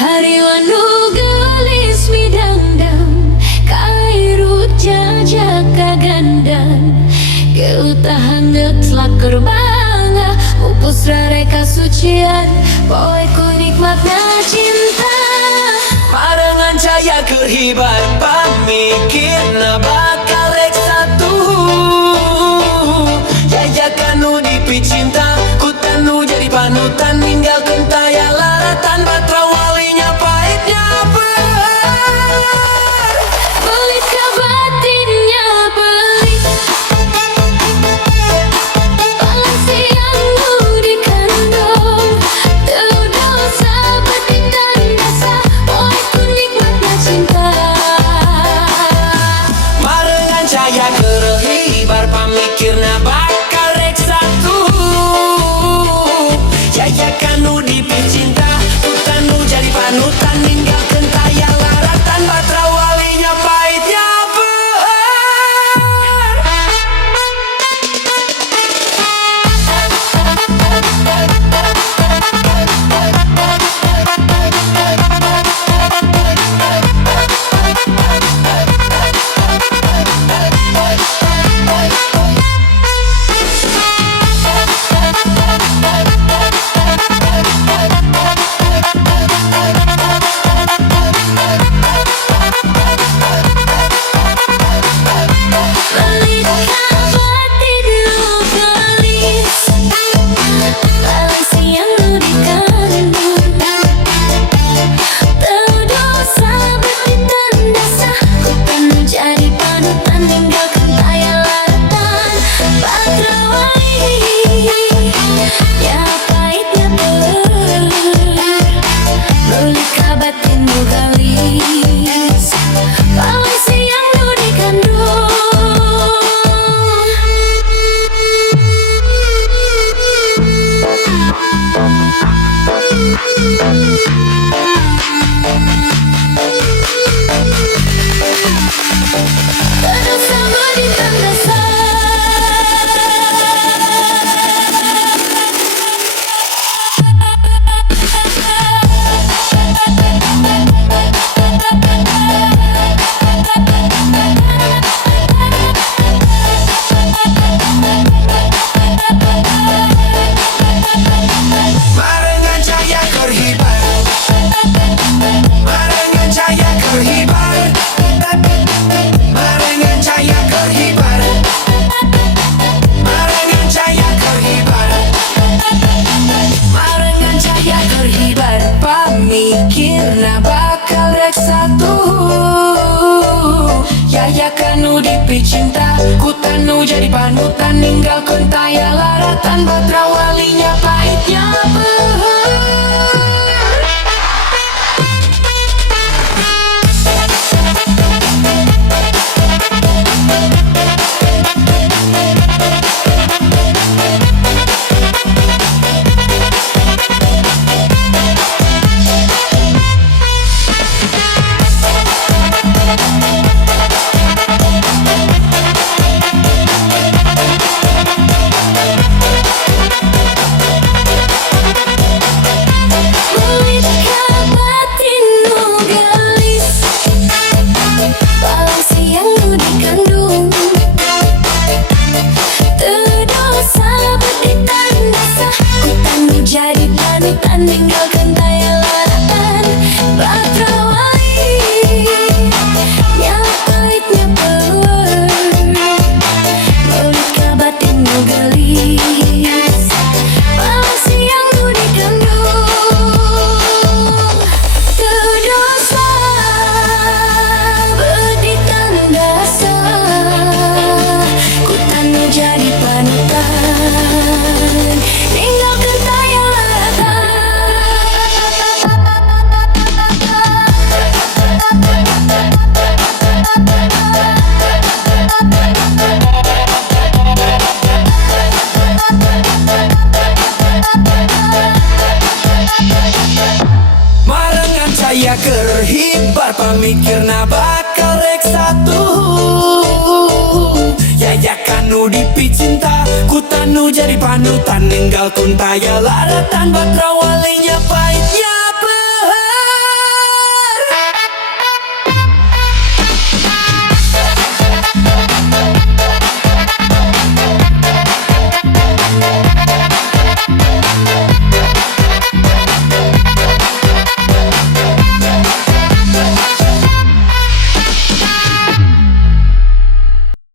Hariwanu gelis midangdang kairu jajak kagandan keutahanget laker bangga upus rare kasucian poe ku nikmatna cinta Marengan caya kerhibat pamikirna bakal rek satu Jajakan nu dipi cinta ku tanu jadi panutan ninggalkeun taya laratan batra walinya pahitnya pelit ka batinnya pelit palasi yang nu dikandung teu dosa betik dan dasa poe ku nikmatna cinta Marengan caya kerhibar pamikirna bakal rek satu Jajakan nu dipi cinta ku tanu jadi panutan ninggalkeun taya laratan batra walinya pahitnya pelit ka batin nu gelis palasi yang nu dikandung teu dosa betik dan dasa ku tanu jadi panutan ninggalkeun taya laratan batra wali ya pahitnya pelit ka batin nu gelis palasi yang nu dikandung terdosa betik dan dasa Marengan caya kerhibar Marengan caya kerhibar Marengan caya kerhibar Marengan caya kerhibar Marengan caya kerhibar pamikirna bakal rek satu Yayakan nu dipi cinta ku tanu jadi panutan ninggalkeun taya laratan batra walinya pahitnya pelit ka batin nu gelis palasi yang nu dikandung teu dosa betik dan dasa ku tanu jadi panutan ninggalkeun taya laratan batra wali ya pahitnya pelit ka batin nu gelis palasi yang nu dikandung teu dosa betik dan dasa ku tanu jadi panutan ninggalkeun taya laratan Marengan caya kerhibar pamikirna bakal rek satu Yayakan nu dipi cinta ku tanu jadi panutan ninggalkeun taya laratan batra walinya pahitnya